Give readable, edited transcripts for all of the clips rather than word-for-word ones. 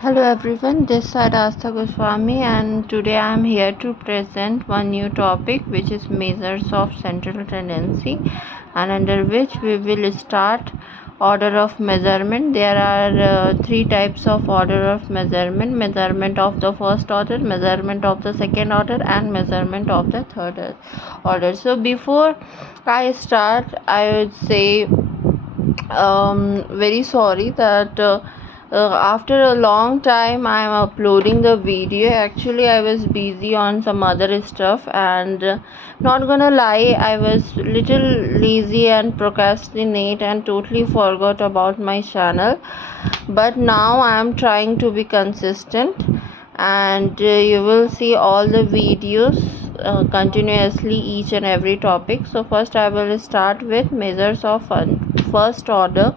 Hello everyone, this side Astha Goswami, and today I am here to present one new topic, which is measures of central tendency, and under which we will start order of measurement. There are three types of order of measurement: measurement of the first order, measurement of the second order, and measurement of the third order. So before I start, I would say very sorry that after a long time I am uploading the video. Actually, I was busy on some other stuff, and not gonna lie, I was little lazy and procrastinate and totally forgot about my channel. But now I am trying to be consistent, and you will see all the videos continuously, each and every topic. So first I will start with measures of first order.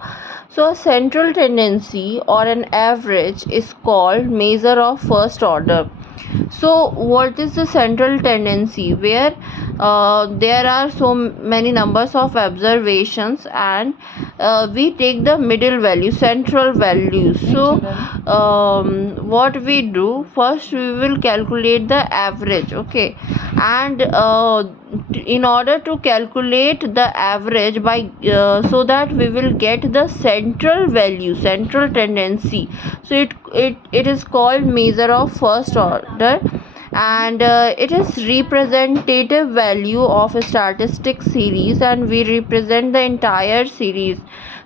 So a central tendency or an average is called measure of first order. So what is the central tendency? Where there are so many numbers of observations, and we take the middle value, central value. So what we do first, we will calculate the average, okay? And in order to calculate the average by so that we will get the central value, central tendency, so it is called measure of first order. And it is representative value of a statistic series, and we represent the entire series.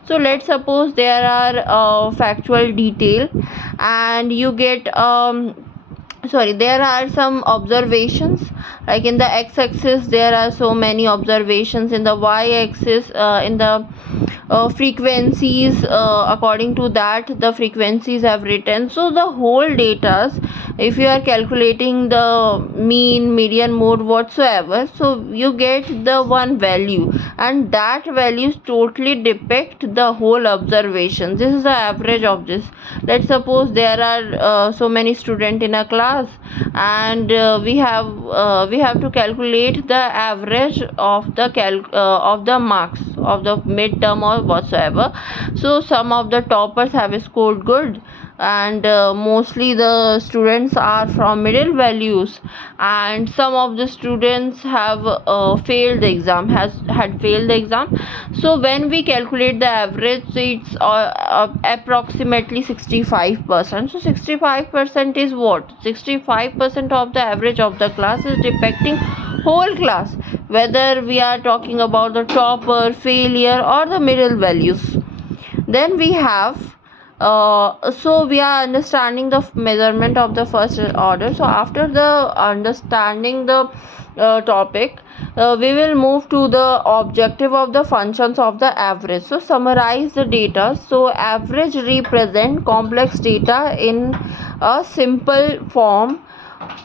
So let's suppose there are factual detail, and you get there are some observations, like in the x-axis there are so many observations, in the y-axis in the frequencies, according to that the frequencies have written. So the whole data, if you are calculating the mean, median, mode, whatsoever, so you get the one value, and that value totally depict the whole observation. This is the average of this. Let's suppose there are so many students in a class, and we have to calculate the average of the marks of the midterm or whatsoever. So some of the toppers have scored good, and mostly the students are from middle values, and some of the students have failed the exam, had failed the exam. So when we calculate the average, so it's approximately 65%. So 65% is what? 65% of the average of the class is depicting whole class, whether we are talking about the topper, failure, or the middle values. Then we have so we are understanding the measurement of the first order. So after the understanding the topic, we will move to the objective of the functions of the average. So summarize the data. So average represent complex data in a simple form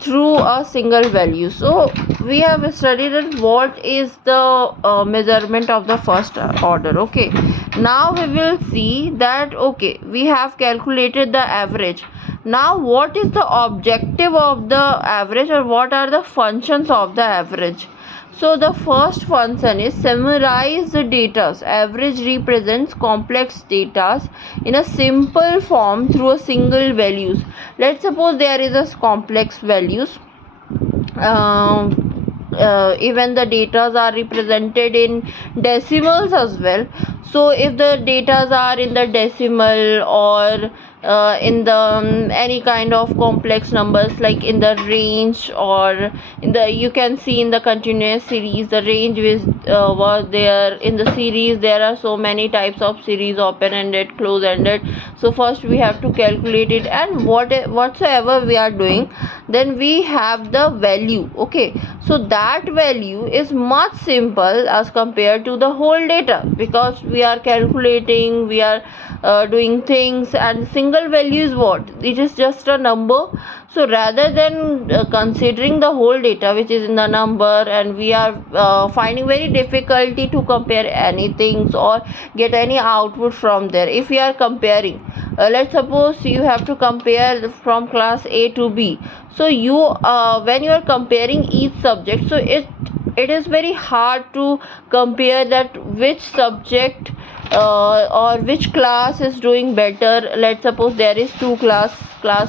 through a single value. So we have studied it, what is the measurement of the first order. Okay, now we will see that, okay, we have calculated the average. Now what is the objective of the average, or what are the functions of the average? So the first function is summarize the data. Average represents complex data in a simple form through a single values. Let's suppose there is a complex values. Even the data are represented in decimals as well. So if the data are in the decimal, or in the any kind of complex numbers, like in the range, or in the, you can see in the continuous series the range was there. In the series there are so many types of series, open-ended, close-ended. So first we have to calculate it, and whatsoever we are doing, then we have the value. Okay, so that value is much simple as compared to the whole data, because we are calculating, we are doing things, and single value is what? It is just a number. So rather than considering the whole data which is in the number, and we are finding very difficulty to compare anything or get any output from there. If we are comparing, let's suppose you have to compare from class A to B. So you when you are comparing each subject, so it is very hard to compare that which subject or which class is doing better. Let's suppose there is two class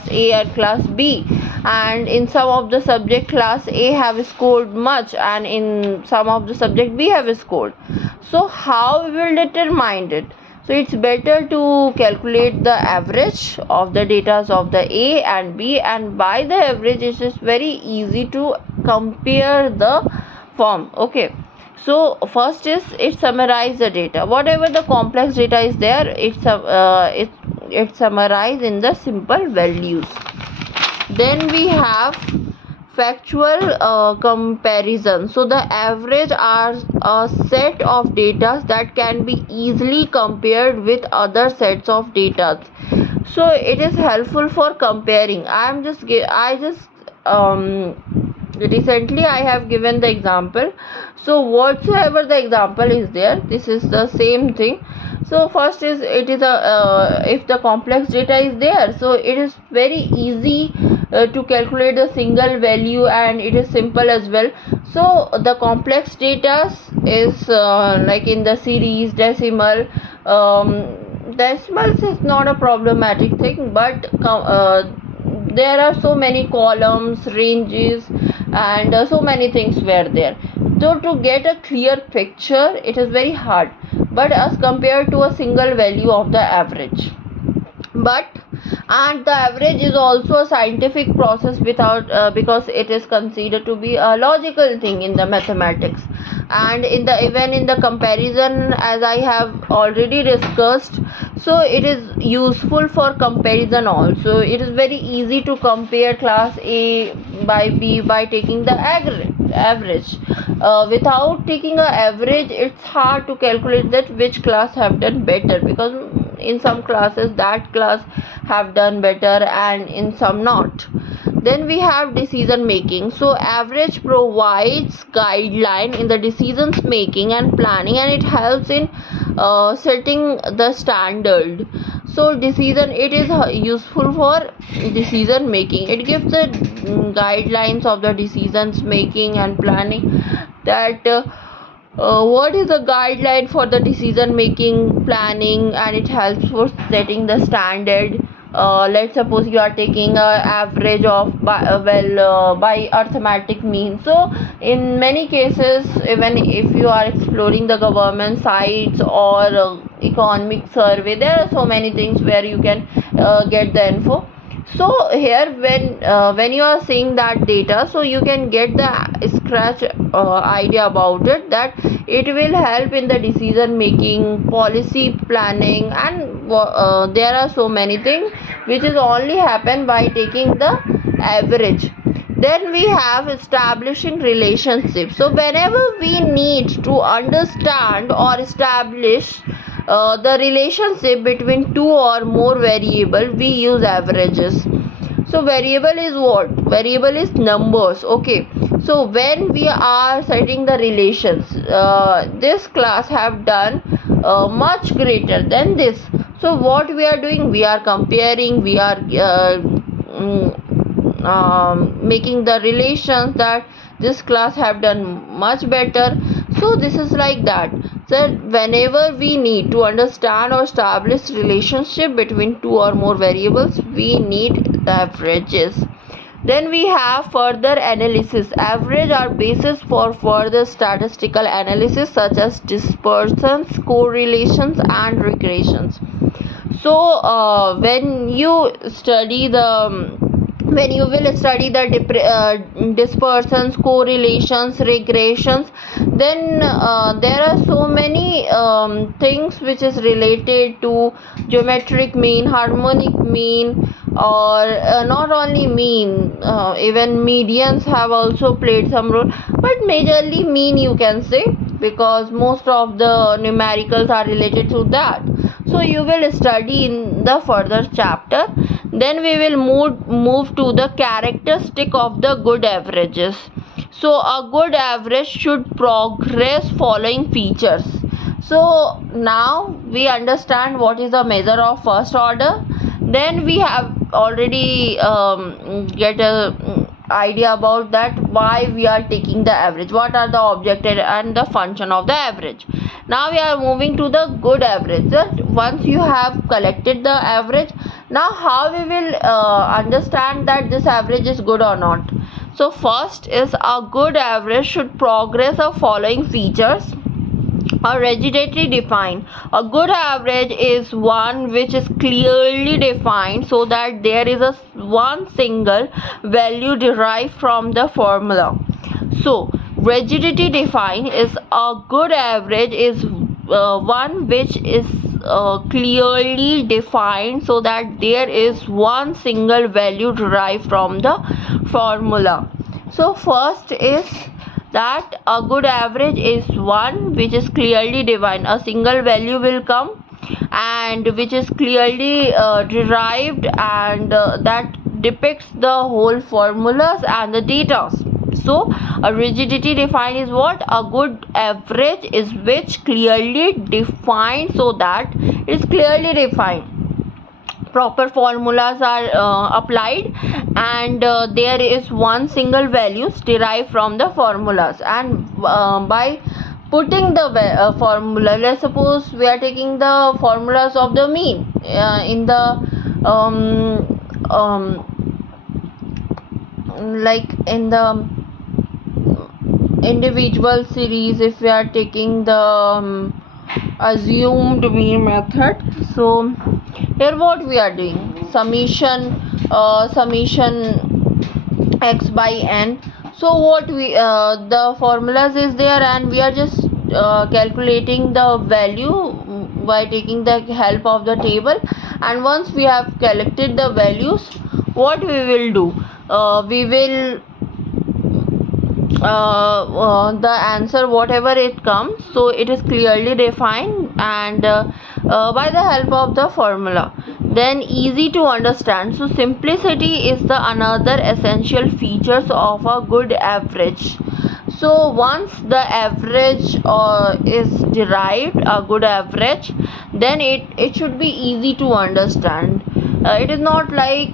A and class B, and in some of the subject class A have scored much and in some of the subject B have scored. So how we will determine it? So it's better to calculate the average of the data of the A and B, and by the average it is very easy to compare the form. Okay, so first is it summarize the data. Whatever the complex data is there, it summarize in the simple values. Then we have factual comparison. So the average are a set of data that can be easily compared with other sets of data. So it is helpful for comparing. Recently I have given the example. So whatsoever the example is there, this is the same thing. So first is it is a if the complex data is there, so it is very easy to calculate the single value, and it is simple as well. So the complex data is like in the series, decimal. Decimals is not a problematic thing, but there are so many columns, ranges, and so many things were there. So to get a clear picture, it is very hard, but as compared to a single value of the average. But and the average is also a scientific process without because it is considered to be a logical thing in the mathematics, and in the even in the comparison, as I have already discussed. So it is useful for comparison also. It is very easy to compare class A by B by taking the average. Without taking a average, it's hard to calculate that which class have done better, because in some classes that class have done better and in some not. Then we have decision making. So average provides guideline in the decisions making and planning, and it helps in setting the standard. So decision, it is useful for decision making. It gives the guidelines of the decisions making and planning, that what is the guideline for the decision making planning, and it helps for setting the standard. Let's suppose you are taking a average of by arithmetic mean. So in many cases, even if you are exploring the government sites or economic survey, there are so many things where you can get the info. So here when you are seeing that data, so you can get the scratch idea about it, that it will help in the decision making, policy planning, and there are so many things which is only happen by taking the average. Then we have establishing relationships. So whenever we need to understand or establish the relationship between two or more variable, we use averages. So variable is what? Variable is numbers. Okay, so when we are setting the relations, this class have done much greater than this. So what we are doing, we are comparing, we are making the relations that this class have done much better. So this is like that. So whenever we need to understand or establish relationship between two or more variables, we need the averages. Then we have further analysis. Average are basis for further statistical analysis such as dispersions, correlations, and regressions. So when you will study the dispersions, correlations, regressions, then there are so many things which is related to geometric mean, harmonic mean, or not only mean, even medians have also played some role, but majorly mean you can say, because most of the numericals are related to that. So you will study in the further chapter. Then we will move to the characteristic of the good averages. So a good average should progress following features. So now we understand what is the measure of first order. Then we have already idea about that why we are taking the average, what are the objective and the function of the average. Now we are moving to the good average. Once you have collected the average, now how we will understand that this average is good or not. So first is, a good average should progress the following features are rigidly defined. A good average is one which is clearly defined so that there is a one single value derived from the formula. So rigidity defined is, a good average is one which is clearly defined so that there is one single value derived from the formula. So first is that a good average is one which is clearly defined. A single value will come and which is clearly derived, and that depicts the whole formulas and the data. So a rigidity defined is what? A good average is which clearly defined so that it is clearly defined, proper formulas are applied, and there is one single values derived from the formulas. And by putting the formula, let's suppose we are taking the formulas of the mean in the like in the individual series, if we are taking the assumed mean method. So here what we are doing, summation x by n. So what we the formulas is there, and we are just calculating the value by taking the help of the table. And once we have collected the values, what we will do, we will the answer whatever it comes, so it is clearly defined, and by the help of the formula, then easy to understand. So simplicity is the another essential features of a good average. So once the average is derived, a good average, then it should be easy to understand. It is not like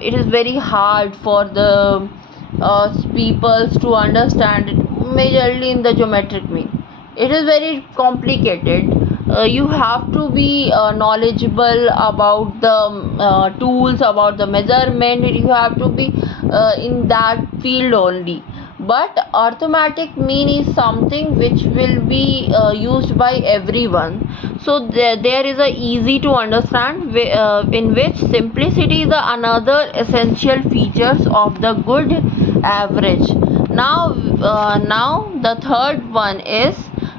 it is very hard for the people to understand it, majorly in the geometric mean. It is very complicated. You have to be knowledgeable about the tools, about the measurement. You have to be in that field only. But arithmetic mean is something which will be used by everyone. So there is a easy to understand in which simplicity is the another essential features of the good average. Now the third one is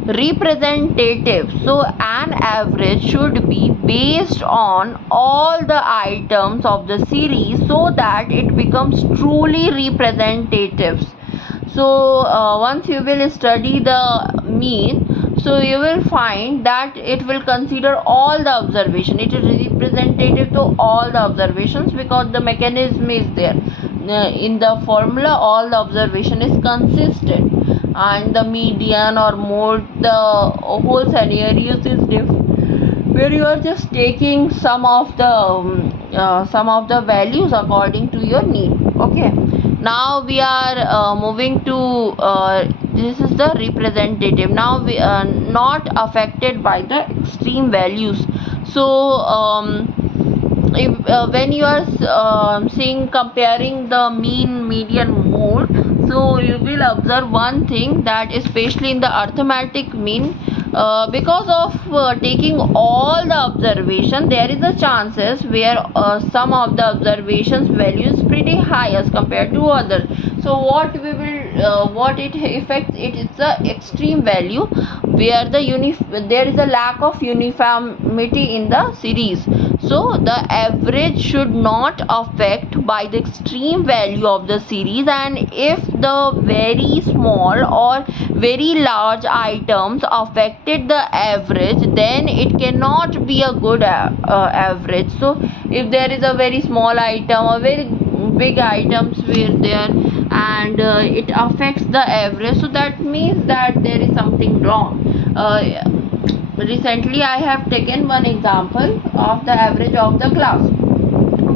representative. So an average should be based on all the items of the series so that it becomes truly representative. So once you will study the mean, so you will find that it will consider all the observation. It is representative to all the observations because the mechanism is there. In the formula, all the observation is consistent, and the median or mode, the whole scenarios is different, where you are just taking some of the values according to your need. Okay, now we are moving to this is the representative. Now we are not affected by the extreme values. So if when you are seeing comparing the mean, median, mode, so you will observe one thing, that especially in the arithmetic mean, because of taking all the observation, there is a chances where some of the observations value is pretty high as compared to others. So what we will what it affects, it is the extreme value where there is a lack of uniformity in the series. So the average should not affect by the extreme value of the series, and if the very small or very large items affected the average, then it cannot be a good average. So if there is a very small item or very big items were there, and it affects the average, so that means that there is something wrong. Recently I have taken one example of the average of the class.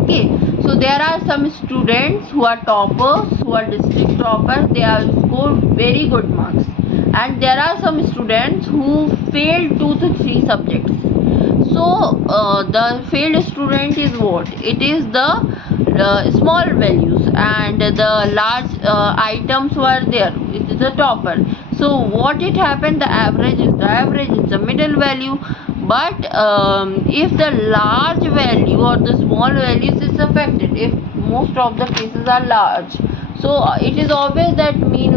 Okay, So there are some students who are toppers, who are district toppers. They have scored very good marks, and there are some students who failed 2 to 3 subjects. So the failed student is what? It is the small values, and the large items were there. It is the topper. So what it happened? The average is the middle value. But if the large value or the small values is affected, if most of the cases are large, so it is obvious that mean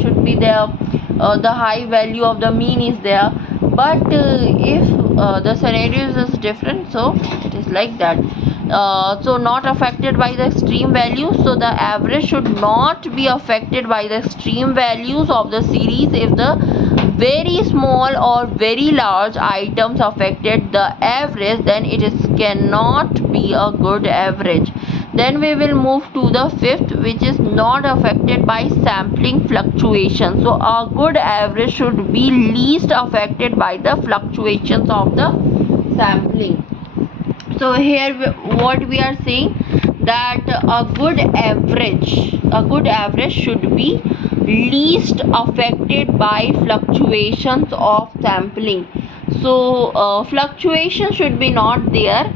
should be there. The high value of the mean is there. But if the scenario is different, so it is like that. So not affected by the extreme values. So the average should not be affected by the extreme values of the series if the very small or very large items affected the average, then it is cannot be a good average. Then we will move to the fifth, which is not affected by sampling fluctuations. So a good average should be least affected by the fluctuations of the sampling. So here what we are saying, that a good average should be least affected by fluctuations of sampling. So fluctuation should be not there.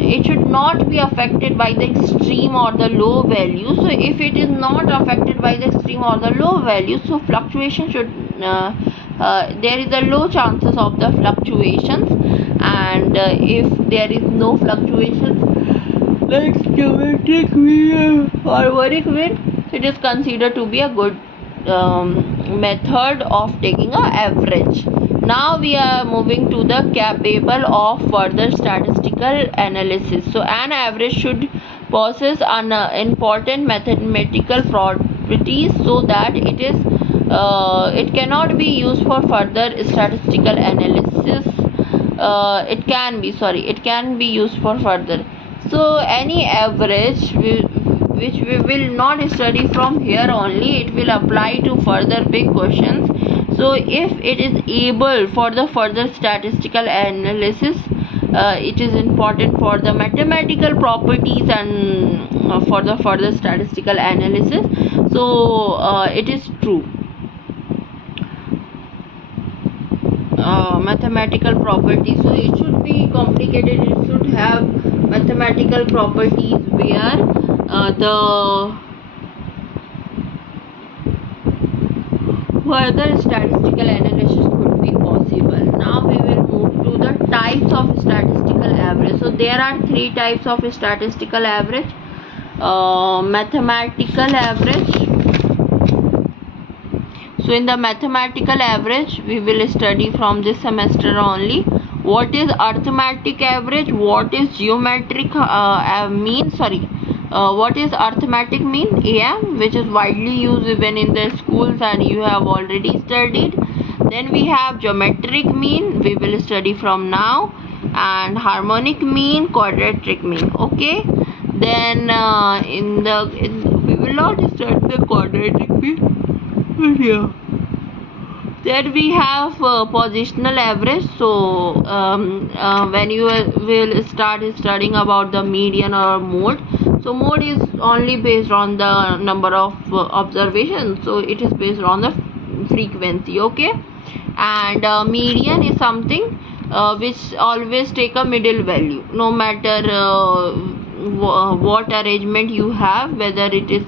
It should not be affected by the extreme or the low value. So if it is not affected by the extreme or the low value, so fluctuation should there is a low chances of the fluctuations. And if there is no fluctuations like geometric mean or harmonic mean, it is considered to be a good method of taking a average. Now we are moving to the capable of further statistical analysis. So an average should possess an important mathematical properties, so that it cannot be used for further statistical analysis. It can be used for further. So any average which we will not study from here only, it will apply to further big questions. So if it is able for the further statistical analysis, it is important for the mathematical properties and for the further statistical analysis. So it is true. Mathematical properties, so it should be complicated. It should have mathematical properties where the further statistical analysis could be possible. Now we will move to the types of statistical average. So there are 3 types of statistical average. Mathematical average. So in the mathematical average, we will study from this semester only what is arithmetic average, what is geometric mean, what is arithmetic mean, AM, which is widely used even in the schools and you have already studied. Then we have geometric mean, we will study from now, and harmonic mean, quadratic mean. Okay. Then we will not study the quadratic mean. Yeah. Then we have positional average. So when you will start studying about the median or mode, so mode is only based on the number of observations, so it is based on the frequency. Okay. And median is something which always take a middle value, no matter what arrangement you have, whether it is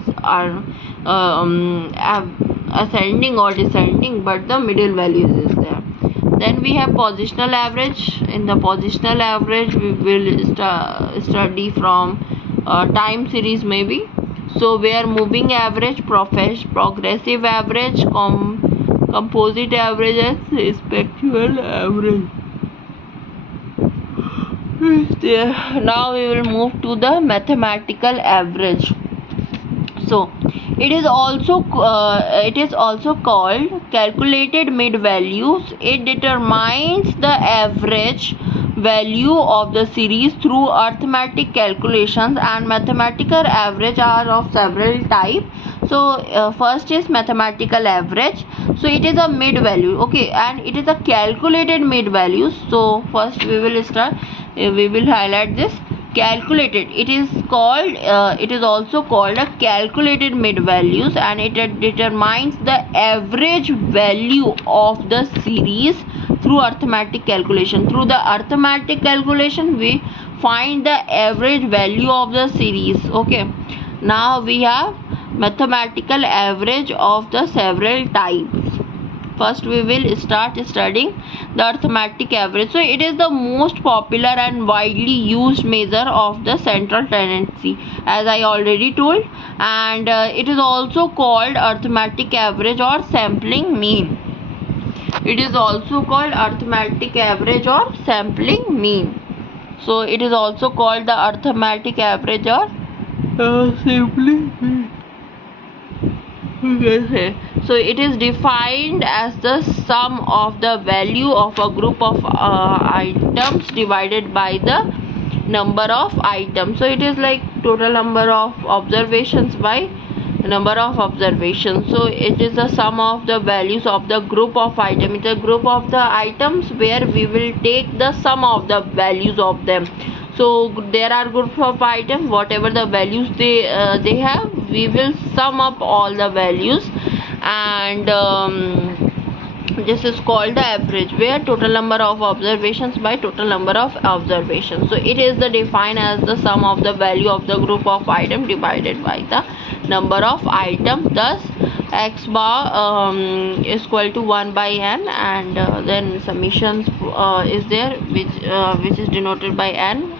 ascending or descending, but the middle values is there. Then we have positional average. In the positional average, we will study from time series maybe. So where moving average, progressive average, composite average, and spectral average. Now we will move to the mathematical average. So it is also called calculated mid values. It determines the average value of the series through arithmetic calculations, and mathematical average are of several types. So first is mathematical average. So it is a mid value, okay, and it is a calculated mid value. So first we will highlight this. calculated. It is also called a calculated mid values, and it determines the average value of the series through arithmetic calculation. Through the arithmetic calculation we find the average value of the series. Okay, now we have mathematical average of the several types. First we will start studying the arithmetic average. So it is the most popular and widely used measure of the central tendency, as I already told, and it is also called arithmetic average or sampling mean. It is also called arithmetic average or sampling mean. So it is also called the arithmetic average or sampling mean. So it is defined as the sum of the value of a group of items divided by the number of items. So it is like total number of observations by number of observations. So it is the sum of the values of the group of items. It's a group of the items where we will take the sum of the values of them. So there are groups of items, whatever the values they have, we will sum up all the values, and this is called the average, where total number of observations by total number of observations. So it is the defined as the sum of the value of the group of item divided by the number of items. Thus x bar is equal to 1 by n, and then summations is there, which is denoted by n.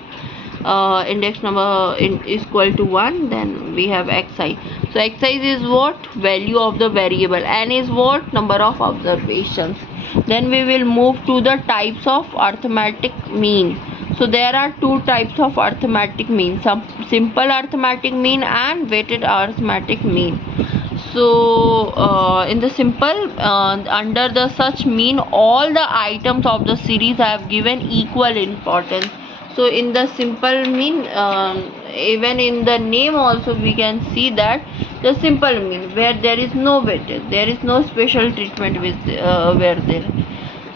Index number is equal to 1. Then we have xi. So xi is what? Value of the variable. N is what? Number of observations. Then we will move to the types of arithmetic mean. So there are two types of arithmetic mean: some simple arithmetic mean and weighted arithmetic mean. So in the simple, under the such mean, all the items of the series have given equal importance. So in the simple mean, even in the name also we can see that the simple mean, where there is no weightage, there is no special treatment with where there.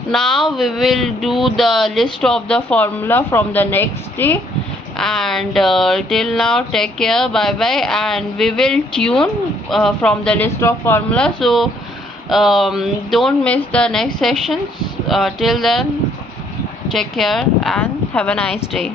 Now we will do the list of the formula from the next day, and till now take care, bye bye, and we will tune from the list of formula. So don't miss the next sessions. Till then, take care and have a nice day.